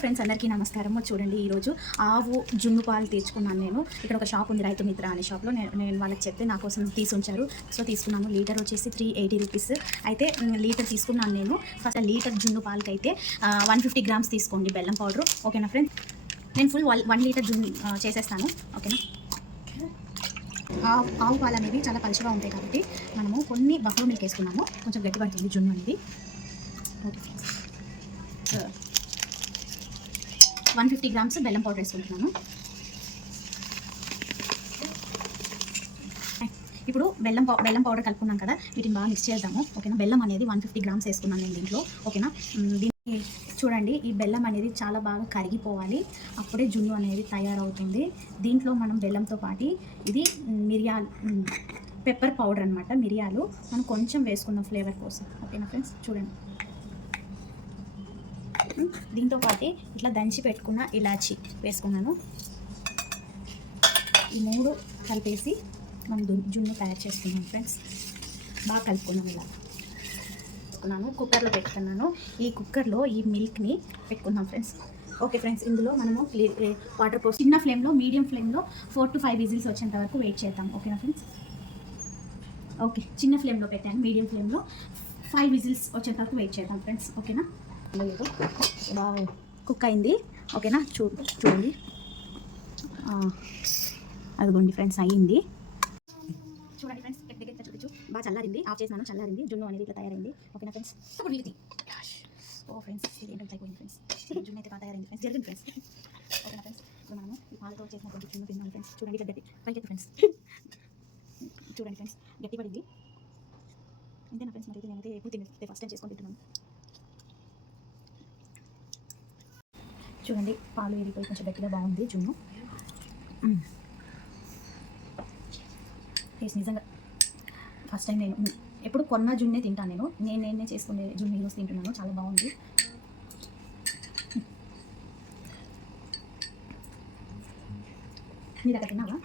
Friends అందరికీ నమస్కారం. చూడండి, ఈరోజు ఆవు జున్ను పాలు తెచ్చుకున్నాను. నేను ఇక్కడ ఒక షాప్ ఉంది, రైతు మిత్ర అనే షాప్లో. నేను వాళ్ళకి చెప్తే నా కోసం తీసి ఉంచారు. సో తీసుకున్నాను. లీటర్ వచ్చేసి 380 రూపీస్. అయితే లీటర్ తీసుకున్నాను నేను. ఫస్ట్ లీటర్ జున్ను పాలకి అయితే 150 గ్రామ్స్ తీసుకోండి బెల్లం పౌడరు. ఓకేనా ఫ్రెండ్స్? నేను ఫుల్ 1 లీటర్ జున్ను చేసేస్తాను. ఓకేనా? ఆవు పాలు అనేవి చాలా పలుచగా ఉంటాయి కాబట్టి మనము కొన్ని బఫ్లో మిల్క్ వేసుకున్నాము. కొంచెం గట్టి పడుతుంది జున్ను అనేది. ఓకే ఫ్రెండ్స్, 150 గ్రామ్స్ బెల్లం పౌడర్ వేసుకుంటున్నాను. ఇప్పుడు బెల్లం పౌడర్ కలుపుకున్నాం కదా, వీటిని బాగా మిక్స్ చేద్దాము. ఓకేనా? బెల్లం అనేది 150 గ్రామ్స్ వేసుకున్నాను నేను దీంట్లో. ఓకేనా? దీన్ని చూడండి, ఈ బెల్లం అనేది చాలా బాగా కరిగిపోవాలి, అప్పుడే జున్ను అనేది తయారవుతుంది. దీంట్లో మనం బెల్లంతో పాటు ఇది మిరియాలు, పెప్పర్ పౌడర్ అనమాట, మిరియాలు మనం కొంచెం వేసుకుందాం ఫ్లేవర్ కోసం. ఓకేనా ఫ్రెండ్స్? చూడండి, దీంతో పాటు ఇట్లా దంచి పెట్టుకున్న ఇలాచి వేసుకున్నాను. ఈ 3 కలిపేసి మనం జున్ను తయారు చేసుకున్నాం ఫ్రెండ్స్. బాగా కలుపుకున్నాం. ఇలా వేసుకున్నాను, కుక్కర్లో పెట్టుకున్నాను. ఈ కుక్కర్లో ఈ మిల్క్ని పెట్టుకున్నాం ఫ్రెండ్స్. ఓకే ఫ్రెండ్స్, ఇందులో మనము వాటర్ పోసి చిన్న ఫ్లేమ్లో, మీడియం ఫ్లేమ్లో 4 to 5 విజిల్స్ వచ్చేంత వరకు వెయిట్ చేద్దాం. ఓకేనా ఫ్రెండ్స్? ఓకే, చిన్న ఫ్లేమ్లో పెట్టాను, మీడియం ఫ్లేమ్లో 5 విజిల్స్ వచ్చేంత వరకు వెయిట్ చేద్దాం ఫ్రెండ్స్. ఓకేనా? లేదు, బాగా కుక్ అయింది. ఓకేనా? చూడండి, అదిగోండి ఫ్రెండ్స్, అయ్యింది. చూడండి ఫ్రెండ్స్, దగ్గర చూడొచ్చు, బాగా చల్లారింది. ఆఫ్ చేసినాను, చల్లారింది. జున్ను అనేది ఇట్లా తయారైంది. ఓకేనా ఫ్రెండ్స్? ఓ ఫ్రెండ్స్, ఇది ఏంటంటే అయిపోయింది ఫ్రెండ్స్. జున్ను అయితే బాగా తయారైంది ఫ్రెండ్స్, జరిగింది ఫ్రెండ్స్. ఓకేనా ఫ్రెండ్స్? ఇప్పుడు మనము ఈ పాలతో చేసినటువంటి జున్ను తిన్నాం ఫ్రెండ్స్. చూడండి, ఇట్లా గట్టి పైకి ఫ్రెండ్స్. చూడండి ఫ్రెండ్స్, గట్టి పడింది. ఇంతేనా ఫ్రెండ్స్? మరి నేనైతే ఎప్పుడు తినే ఫస్ట్ టైం చేసుకొని తింటున్నాను. చూడండి, పాలు విరిగిపోయి కొంచెం గట్టిగా బాగుంది జున్ను. టేస్ట్ నిజంగా ఫస్ట్ టైం నేను ఎప్పుడు కొన్న జున్నే తింటాను. నేనే చేసుకునే జున్ను ఈరోజు తింటున్నాను. చాలా బాగుంది. మీరు అక్కడ తిన్నావా?